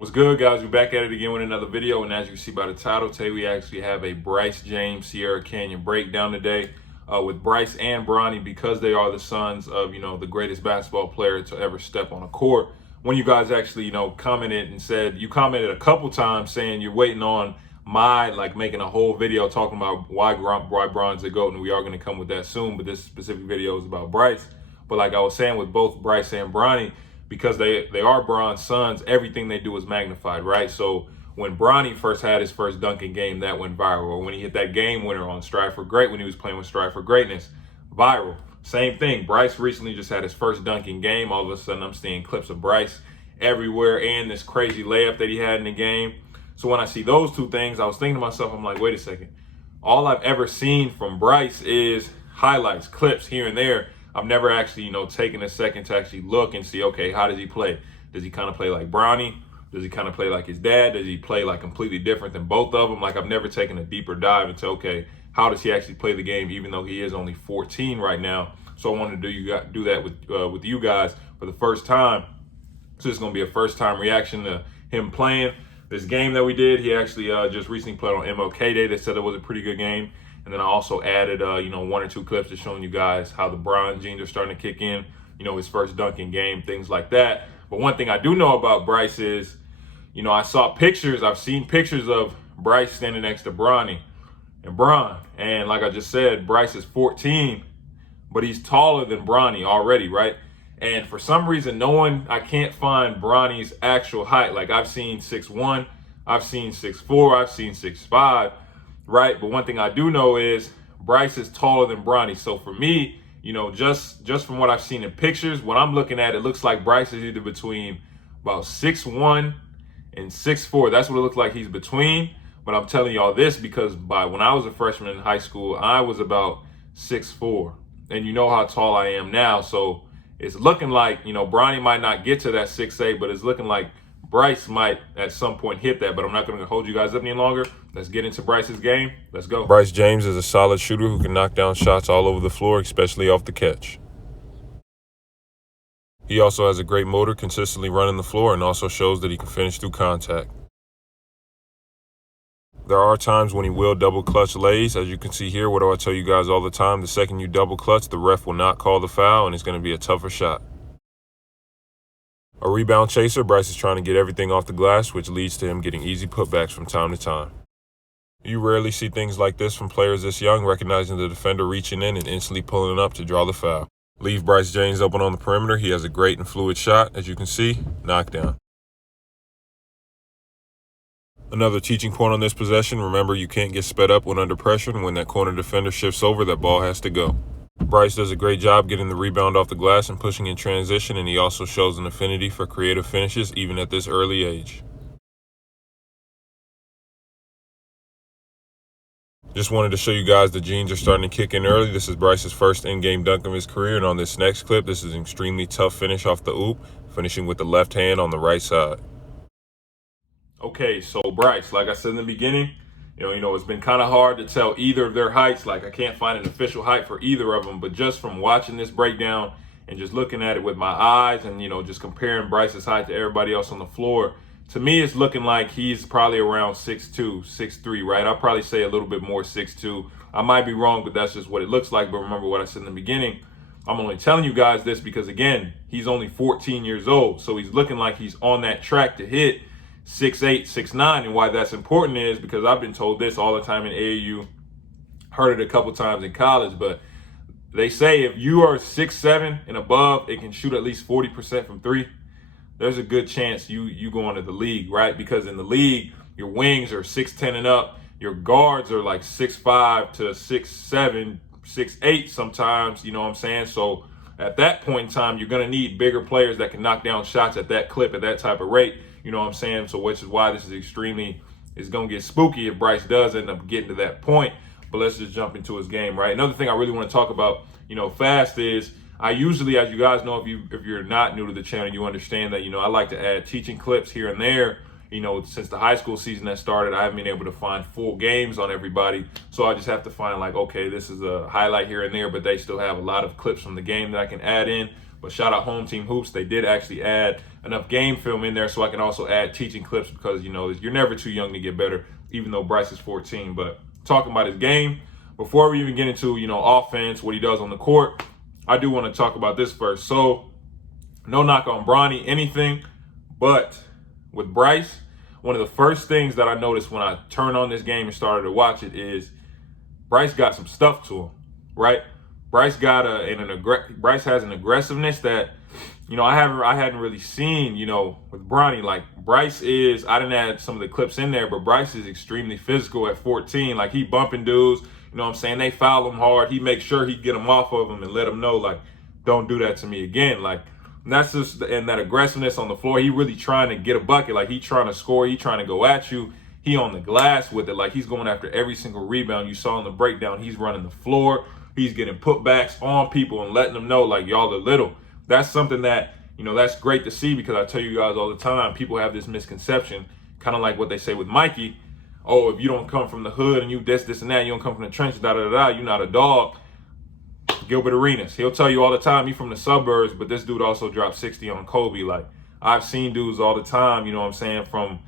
What's good, guys? We're back at it again with another video, and as you can see by the title, today we actually have a Bryce James Sierra Canyon breakdown today with Bryce and Bronny, because they are the sons of, the greatest basketball player to ever step on a court. When you guys actually, commented and said, you commented a couple times saying you're waiting on making a whole video talking about why Bron's the GOAT, and we are going to come with that soon, but this specific video is about Bryce. But like I was saying, with both Bryce and Bronny, because they are Bron's sons, everything they do is magnified, right? So when Bronny first had his first dunking game, that went viral. Or when he hit that game winner on Strive for Great, when he was playing with Strive for Greatness, viral. Same thing. Bryce recently just had his first dunking game. All of a sudden, I'm seeing clips of Bryce everywhere, and this crazy layup that he had in the game. So when I see those two things, I was thinking to myself, I'm like, wait a second. All I've ever seen from Bryce is highlights, clips here and there. I've never actually, taken a second to actually look and see, okay, how does he play? Does he kind of play like Bronny? Does he kind of play like his dad? Does he play like completely different than both of them? Like, I've never taken a deeper dive into, okay, how does he actually play the game, even though he is only 14 right now? So I wanted to do that with you guys for the first time. So it's going to be a first time reaction to him playing this game that we did. He actually just recently played on MLK Day. They said it was a pretty good game. And then I also added, one or two clips just showing you guys how the Bron genes are starting to kick in, his first dunking game, things like that. But one thing I do know about Bryce is, I've seen pictures of Bryce standing next to Bronny and Bron. And like I just said, Bryce is 14, but he's taller than Bronny already, right? And for some reason, I can't find Bronny's actual height. Like, I've seen 6'1", I've seen 6'4", I've seen 6'5", right? But one thing I do know is Bryce is taller than Bronny. So for me, just from what I've seen in pictures, when I'm looking at it, looks like Bryce is either between about 6'1" and 6'4". That's what it looks like he's between. But I'm telling y'all this because when I was a freshman in high school, I was about 6'4". And you know how tall I am now. So it's looking like, Bronny might not get to that 6'8", but it's looking like Bryce might at some point hit that. But I'm not going to hold you guys up any longer. Let's get into Bryce's game. Let's go. Bryce James is a solid shooter who can knock down shots all over the floor, especially off the catch. He also has a great motor, consistently running the floor, and also shows that he can finish through contact. There are times when he will double clutch lays. As you can see here, what do I tell you guys all the time? The second you double clutch, the ref will not call the foul, and it's going to be a tougher shot. A rebound chaser, Bryce is trying to get everything off the glass, which leads to him getting easy putbacks from time to time. You rarely see things like this from players this young, recognizing the defender reaching in and instantly pulling up to draw the foul. Leave Bryce James open on the perimeter. He has a great and fluid shot, as you can see, knockdown. Another teaching point on this possession, remember you can't get sped up when under pressure, and when that corner defender shifts over, that ball has to go. Bryce does a great job getting the rebound off the glass and pushing in transition, and he also shows an affinity for creative finishes even at this early age. Just wanted to show you guys the genes are starting to kick in early. This is Bryce's first in-game dunk of his career, and on this next clip, this is an extremely tough finish off the oop, finishing with the left hand on the right side. Okay, so Bryce, like I said in the beginning, it's been kind of hard to tell either of their heights. Like, I can't find an official height for either of them, but just from watching this breakdown and just looking at it with my eyes and, just comparing Bryce's height to everybody else on the floor, to me, it's looking like he's probably around 6'2", 6'3", right? I'll probably say a little bit more 6'2". I might be wrong, but that's just what it looks like. But remember what I said in the beginning. I'm only telling you guys this because, again, he's only 14 years old. So he's looking like he's on that track to hit 6'8", 6'9". And why that's important is because I've been told this all the time in AAU, heard it a couple times in college, but they say if you are 6'7" and above, it can shoot at least 40% from three. There's a good chance you go into the league, right? Because in the league, your wings are 6'10" and up. Your guards are like 6'5" to 6'7", 6'8" sometimes, you know what I'm saying? So at that point in time, you're going to need bigger players that can knock down shots at that clip, at that type of rate, you know what I'm saying? So which is why this is it's going to get spooky if Bryce does end up getting to that point. But let's just jump into his game, right? Another thing I really want to talk about, fast is, I usually, as you guys know, if you're not new to the channel, you understand that, I like to add teaching clips here and there. Since the high school season has started, I haven't been able to find full games on everybody. So I just have to find like, okay, this is a highlight here and there, but they still have a lot of clips from the game that I can add in. But shout out Home Team Hoops. They did actually add enough game film in there so I can also add teaching clips because, you know, you're never too young to get better, even though Bryce is 14. But talking about his game, before we even get into, you know, offense, what he does on the court, I do want to talk about this first. So, no knock on Bronny, anything, but with Bryce, one of the first things that I noticed when I turned on this game and started to watch it is Bryce got some stuff to him, right? Bryce got Bryce has an aggressiveness that, you know, I hadn't really seen, you know, with Bronny. Like Bryce is, I didn't add some of the clips in there, but Bryce is extremely physical at 14. Like he bumping dudes, you know what I'm saying? They foul him hard. He makes sure he get them off of him and let them know, like, don't do that to me again. Like that's just, and that aggressiveness on the floor. He really trying to get a bucket. Like he trying to score. He trying to go at you. He on the glass with it. Like he's going after every single rebound. You saw in the breakdown, he's running the floor. He's getting putbacks on people and letting them know, like, y'all are little. That's something that, you know, that's great to see because I tell you guys all the time, people have this misconception, kind of like what they say with Mikey. Oh, if you don't come from the hood and you this, and that, you don't come from the trenches, you're not a dog. Gilbert Arenas, he'll tell you all the time, he from the suburbs, but this dude also dropped 60 on Kobe. Like, I've seen dudes all the time, you know what I'm saying,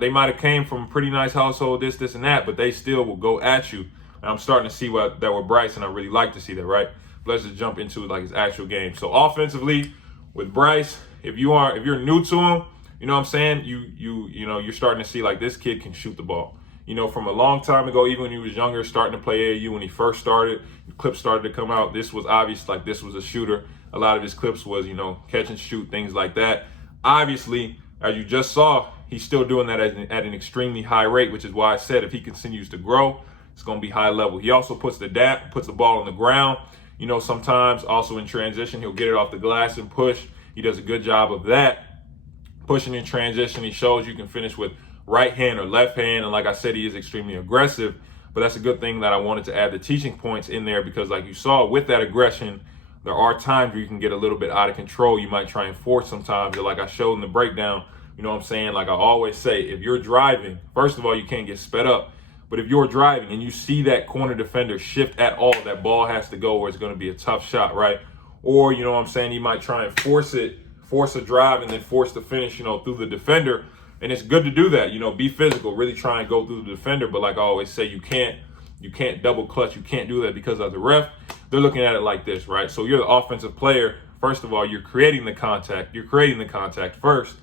they might have came from a pretty nice household, this, and that, but they still will go at you. And I'm starting to see that with Bryce, and I really like to see that, right? But let's just jump into like his actual game. So offensively, with Bryce, if you're new to him, you know what I'm saying, you know, you're starting to see like this kid can shoot the ball. You know, from a long time ago, even when he was younger, starting to play AAU, when he first started, clips started to come out. This was obvious, like this was a shooter. A lot of his clips was, you know, catch and shoot, things like that. Obviously, as you just saw, he's still doing that at an extremely high rate, which is why I said if he continues to grow, it's going to be high level. He also puts the ball on the ground. You know, sometimes also in transition, he'll get it off the glass and push. He does a good job of that. Pushing in transition, he shows you can finish with right hand or left hand. And like I said, he is extremely aggressive. But that's a good thing that I wanted to add the teaching points in there because like you saw with that aggression, there are times where you can get a little bit out of control. You might try and force sometimes. Or like I showed in the breakdown, you know what I'm saying? Like I always say, if you're driving, first of all, you can't get sped up. But if you're driving and you see that corner defender shift at all, that ball has to go where it's going to be a tough shot, right? Or, you know what I'm saying, you might try and force a drive and then force the finish, you know, through the defender. And it's good to do that, you know, be physical, really try and go through the defender. But like I always say, you can't double clutch. You can't do that because as a ref, they're looking at it like this, right? So you're the offensive player. First of all, you're creating the contact. You're creating the contact first.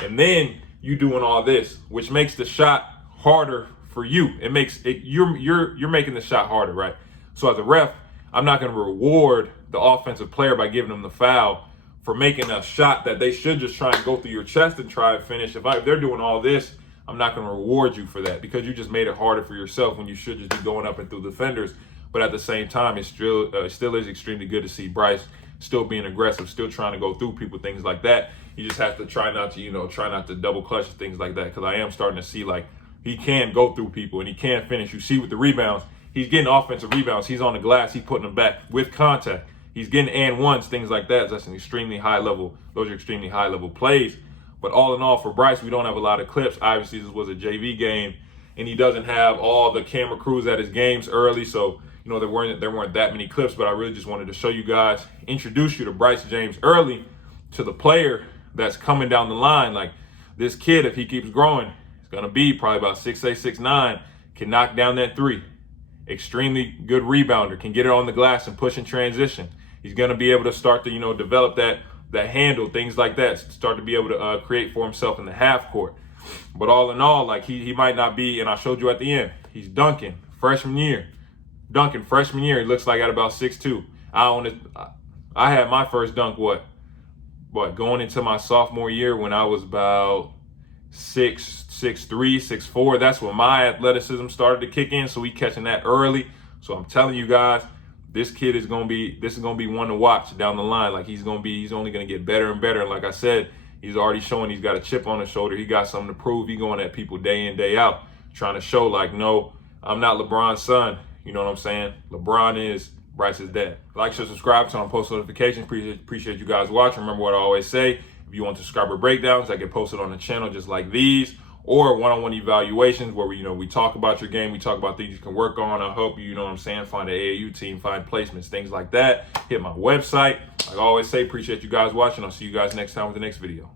And then you doing all this, which makes the shot harder for you. It makes it you're making the shot harder, right? So as a ref, I'm not going to reward the offensive player by giving them the foul for making a shot that they should just try and go through your chest and try and finish. If they're doing all this, I'm not going to reward you for that because you just made it harder for yourself when you should just be going up and through defenders. But at the same time, it still is extremely good to see Bryce still being aggressive, still trying to go through people, things like that. You just have to try not to double clutch and things like that because I am starting to see like he can go through people and he can finish. You see with the rebounds, he's getting offensive rebounds. He's on the glass. He's putting them back with contact. He's getting and ones, things like that. That's an extremely high level. Those are extremely high level plays. But all in all, for Bryce, we don't have a lot of clips. Obviously, this was a JV game, and he doesn't have all the camera crews at his games early. So, you know, there weren't that many clips. But I really just wanted to show you guys, introduce you to Bryce James early, to the player that's coming down the line. Like this kid, if he keeps growing, he's gonna be probably about 6'8", 6'9", can knock down that three. Extremely good rebounder, can get it on the glass and push in transition. He's going to be able to start to, you know, develop that handle, things like that, start to be able to create for himself in the half court. But all in all, like he might not be, and I showed you at the end, he's dunking freshman year. He looks like at about 6'2". I had my first dunk, going into my sophomore year when I was about 6'3", 6'4". That's when my athleticism started to kick in. So we catching that early. So I'm telling you guys, this kid is gonna be one to watch down the line. Like he's only gonna get better and better. And like I said, he's already showing he's got a chip on his shoulder. He got something to prove. He going at people day in, day out, trying to show like, no, I'm not LeBron's son. You know what I'm saying? LeBron is Bryce's dad. Like, share, subscribe, turn on post notifications. Appreciate you guys watching. Remember what I always say. If you want subscriber breakdowns, I get posted on the channel just like these, or one-on-one evaluations where we talk about your game, we talk about things you can work on. I help you, you know what I'm saying, find an AAU team, find placements, things like that. Hit my website. Like I always say, appreciate you guys watching. I'll see you guys next time with the next video.